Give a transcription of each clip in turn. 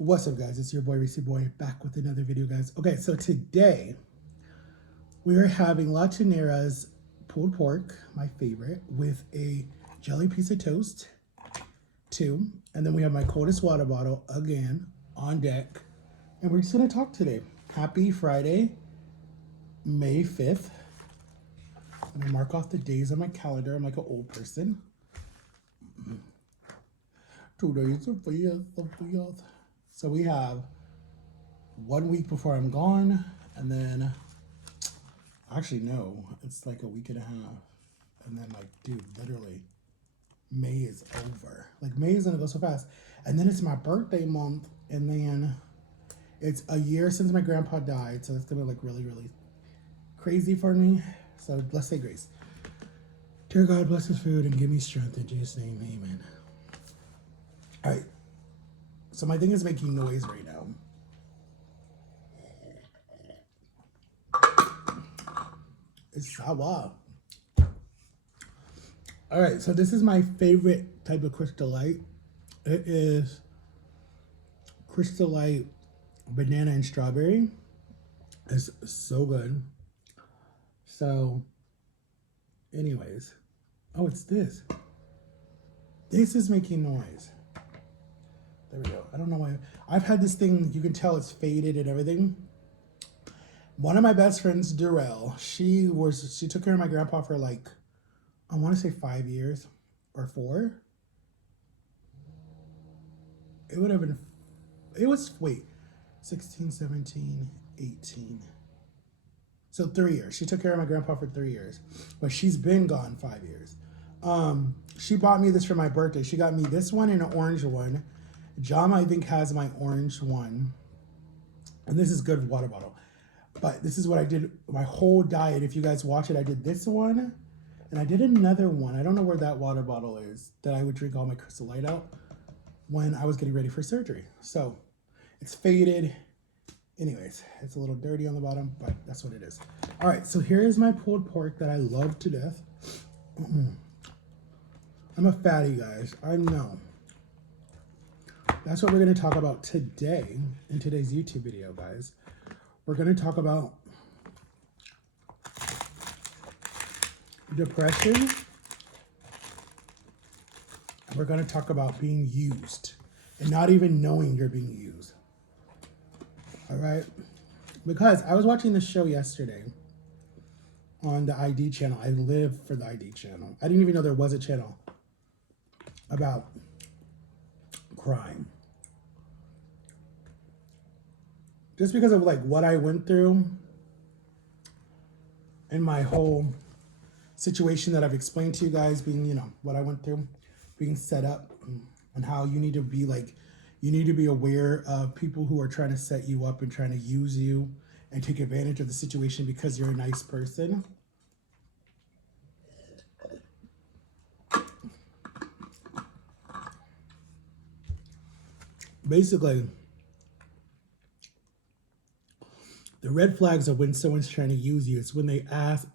What's up, guys? It's your boy Reesie Boy back with another video, guys. Okay, so today we are having La Chinera's pulled pork, my favorite, with a jelly piece of toast, too. And then we have my coldest water bottle again on deck. And we're just gonna talk today. Happy Friday, May 5th. I'm gonna mark off the days on my calendar. I'm like an old person. 2 days of the So we have 1 week before I'm gone, and then actually no, it's like a week and a half, and then like, dude, literally May is over. Like, May is gonna go so fast, and then it's my birthday month, and then it's a year since my grandpa died, so that's gonna be like really crazy for me. So let's say grace. Dear God, bless this food and give me strength in Jesus' name, amen. All right, so my thing is making noise right now. It's sour. All right, so this is my favorite type of Crystal Light. It is Crystal Light banana and strawberry. It's so good. So, anyways, oh, it's this. This is making noise. There we go. I don't know why. I've had this thing, you can tell it's faded and everything. One of my best friends, Durrell, she took care of my grandpa for like, I want to say 5 years or 4. It would have been, it was, wait, 16, 17, 18. So 3 years. She took care of my grandpa for 3 years, but she's been gone 5 years. She bought me this for my birthday. She got me this one and an orange one. John, I think, has my orange one. And this is good water bottle. But this is what I did my whole diet. If you guys watch it, I did this one. And I did another one. I don't know where that water bottle is that I would drink all my Crystal Light out when I was getting ready for surgery. So it's faded. Anyways, it's a little dirty on the bottom, but that's what it is. All right, so here is my pulled pork that I love to death. I'm a fatty, guys. I know. That's what we're going to talk about today in today's YouTube video, guys. We're going to talk about depression. We're going to talk about being used and not even knowing you're being used. All right? Because I was watching this show yesterday on the ID channel. I live for the ID channel. I didn't even know there was a channel about crime. Just because of like what I went through and my whole situation that I've explained to you guys, being, you know, what I went through, being set up, and how you need to be like, you need to be aware of people who are trying to set you up and trying to use you and take advantage of the situation because you're a nice person. Basically, the red flags are when someone's trying to use you. It's when they ask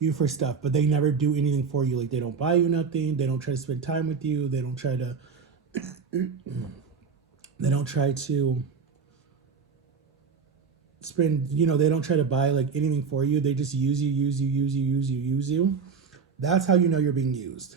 you for stuff, but they never do anything for you. Like, they don't buy you nothing. They don't try to spend time with you. They don't try to, they don't try to spend, you know, they don't try to buy like anything for you. They just use you. That's how you know you're being used.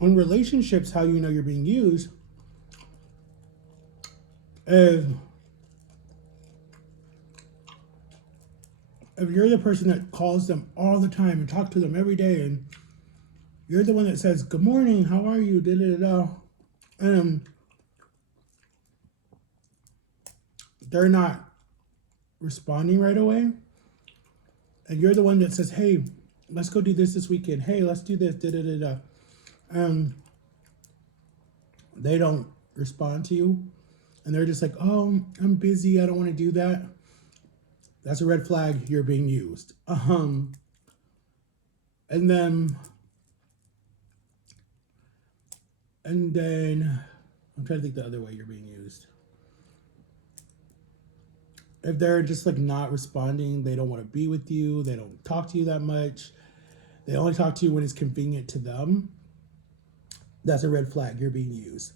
In relationships, how you know you're being used is if you're the person that calls them all the time and talk to them every day, and you're the one that says, good morning, how are you, and they're not responding right away, and you're the one that says, hey, let's go do this weekend, hey, let's do this, they don't respond to you, and they're just like, oh, I'm busy, I don't want to do that. That's a red flag. You're being used. And then I'm trying to think the other way you're being used. If they're just like not responding, they don't want to be with you, they don't talk to you that much, they only talk to you when it's convenient to them, that's a red flag. You're being used.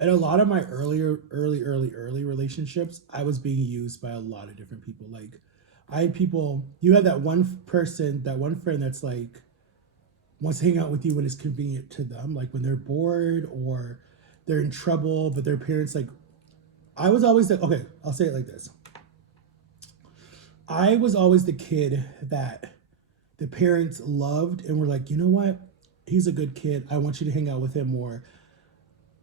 In a lot of my early relationships, I was being used by a lot of different people. Like, I had people, you have that one person, that one friend that's like, wants to hang out with you when it's convenient to them, like when they're bored or they're in trouble, but their parents, like, I was always the, okay, I'll say it like this. I was always the kid that the parents loved and were like, you know what? He's a good kid. I want you to hang out with him more,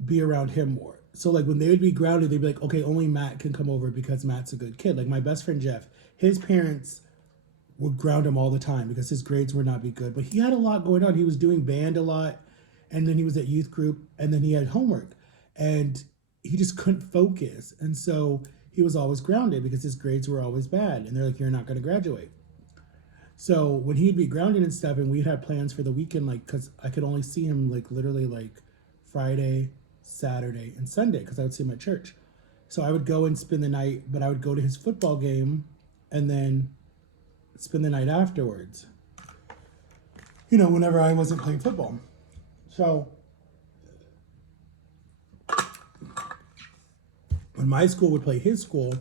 be around him more. So like when they would be grounded, they'd be like, okay, only Matt can come over because Matt's a good kid. Like my best friend Jeff, his parents would ground him all the time because his grades would not be good. But he had a lot going on. He was doing band a lot, and then he was at youth group, and then he had homework. And he just couldn't focus. And so he was always grounded because his grades were always bad. And they're like, you're not going to graduate. So when he'd be grounded and stuff, and we'd have plans for the weekend, like, because I could only see him like literally like Friday, Saturday, and Sunday because I would see him at church. So I would go and spend the night, but I would go to his football game and then spend the night afterwards, you know, whenever I wasn't playing football. So when my school would play his school,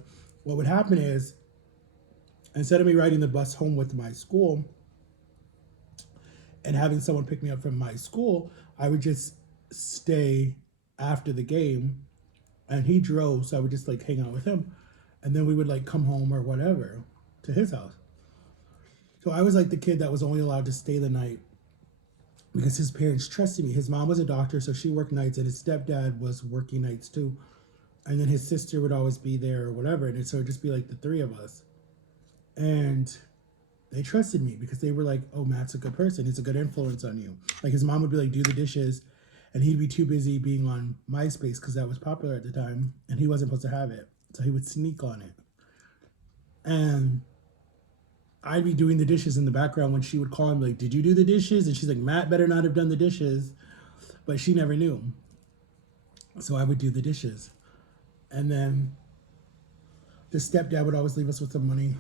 what would happen is instead of me riding the bus home with my school and having someone pick me up from my school, I would just stay after the game, and he drove, so I would just like hang out with him, and then we would like come home or whatever to his house. So I was like the kid that was only allowed to stay the night because his parents trusted me. His mom was a doctor, so she worked nights, and his stepdad was working nights too. And then his sister would always be there or whatever, and so it'd just be like the three of us. And they trusted me because they were like, oh, Matt's a good person. He's a good influence on you. Like his mom would be like, do the dishes, and he'd be too busy being on MySpace because that was popular at the time, and he wasn't supposed to have it. So he would sneak on it. And I'd be doing the dishes in the background when she would call him, like, did you do the dishes? And she's like, Matt better not have done the dishes. But she never knew. So I would do the dishes. And then the stepdad would always leave us with some money.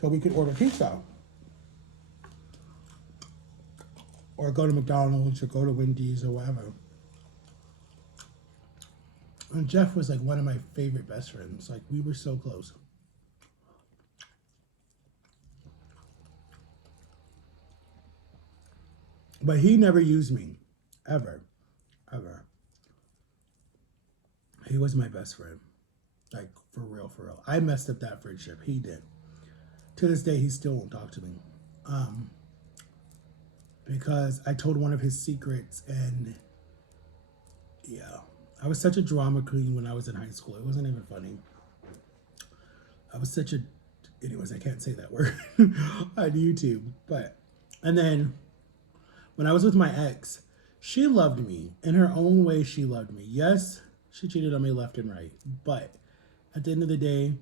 So we could order pizza. Or go to McDonald's or go to Wendy's or whatever. And Jeff was like one of my favorite best friends. Like we were so close. But he never used me. Ever. Ever. He was my best friend. Like for real, for real. I messed up that friendship. He did. To this day, he still won't talk to me. Because I told one of his secrets, and yeah, I was such a drama queen when I was in high school. It wasn't even funny. I was such a, anyways, I can't say that word on YouTube. But, and then when I was with my ex, she loved me. In her own way, she loved me. Yes, she cheated on me left and right. But at the end of the day,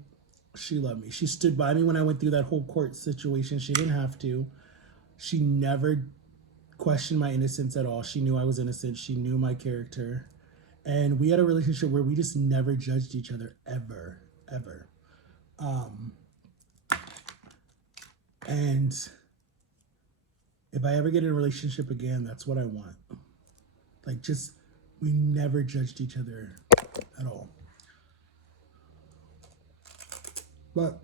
she loved me. She stood by me when I went through that whole court situation. She didn't have to. She never questioned my innocence at all. She knew I was innocent. She knew my character. And we had a relationship where we just never judged each other, ever, ever. And if I ever get in a relationship again, that's what I want. Like, just, we never judged each other at all. But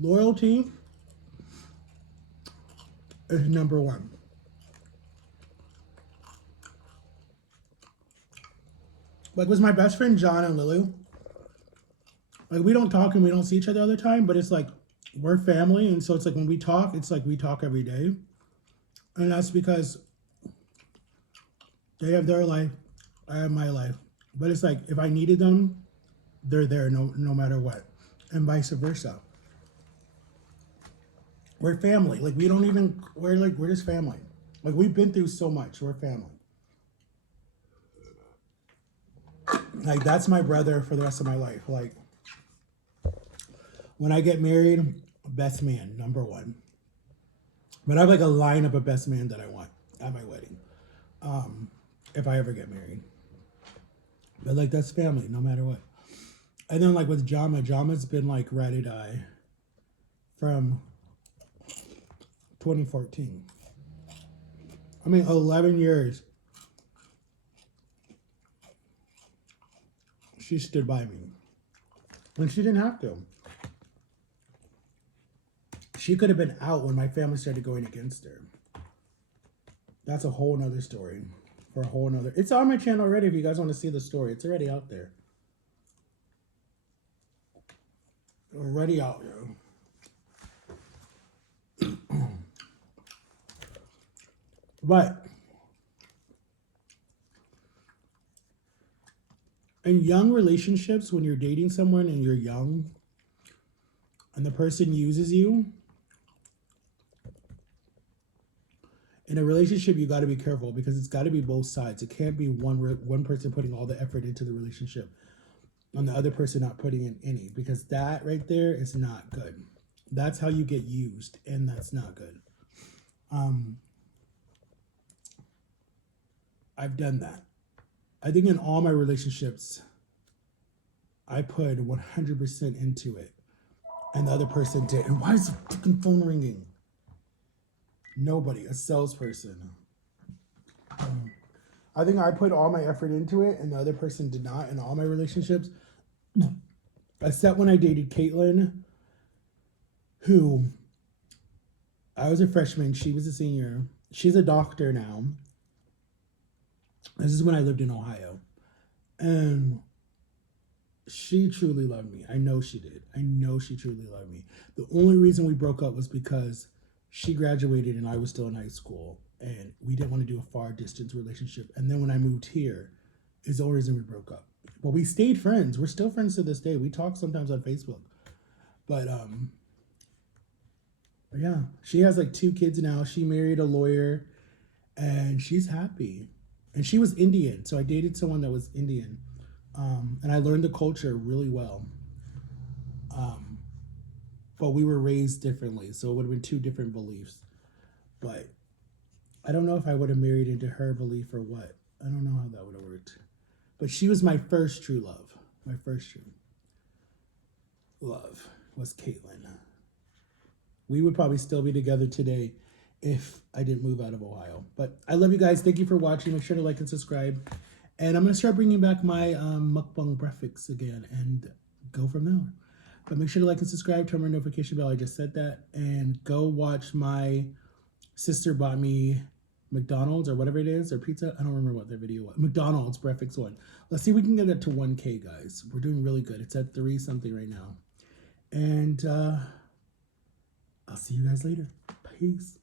loyalty is number one. Like with my best friend John and Lily, like we don't talk and we don't see each other all the time, but it's like we're family, and so it's like when we talk, it's like we talk every day. And that's because they have their life, I have my life. But it's like if I needed them, they're there no matter what. And vice versa. We're family. Like we don't even, we're just family. Like, we've been through so much. We're family. Like, that's my brother for the rest of my life. Like, when I get married, best man, number one. But I have like a lineup of best man that I want at my wedding. If I ever get married. But like, that's family, no matter what. And then like with Jama's been like ride or die from 2014. I mean, 11 years. She stood by me. And she didn't have to. She could have been out when my family started going against her. That's a whole nother story. For a whole nother. It's on my channel already if you guys want to see the story. It's already out there. Already out there. But in young relationships, when you're dating someone and you're young and the person uses you, in a relationship, you got to be careful because it's got to be both sides. It can't be one person putting all the effort into the relationship and the other person not putting in any, because that right there is not good. That's how you get used, and that's not good. I've done that. I think in all my relationships, I put 100% into it, and the other person did. And why is the fucking phone ringing? Nobody, a salesperson. I think I put all my effort into it, and the other person did not in all my relationships. Except when I dated Caitlin, who I was a freshman, she was a senior. She's a doctor now. This is when I lived in Ohio. And she truly loved me. I know she did. I know she truly loved me. The only reason we broke up was because she graduated and I was still in high school. And we didn't want to do a far distance relationship. And then when I moved here is the only reason we broke up. But we stayed friends. We're still friends to this day. We talk sometimes on Facebook. But yeah, she has like 2 kids now. She married a lawyer and she's happy. And she was Indian, so I dated someone that was Indian. And I learned the culture really well. But we were raised differently, so it would have been 2 different beliefs. But I don't know if I would have married into her belief or what. I don't know how that would have worked. But she was my first true love. My first true love was Caitlin. We would probably still be together today if I didn't move out of Ohio. But I love you guys. Thank you for watching. Make sure to like and subscribe. And I'm going to start bringing back my mukbang breakfast again and go from there. But make sure to like and subscribe. Turn on my notification bell. I just said that. And go watch my sister bought me McDonald's or whatever it is, or pizza. I don't remember what their video was. McDonald's breakfast one. Let's see if we can get it to 1K, guys. We're doing really good. It's at 3 something right now. And I'll see you guys later. Peace.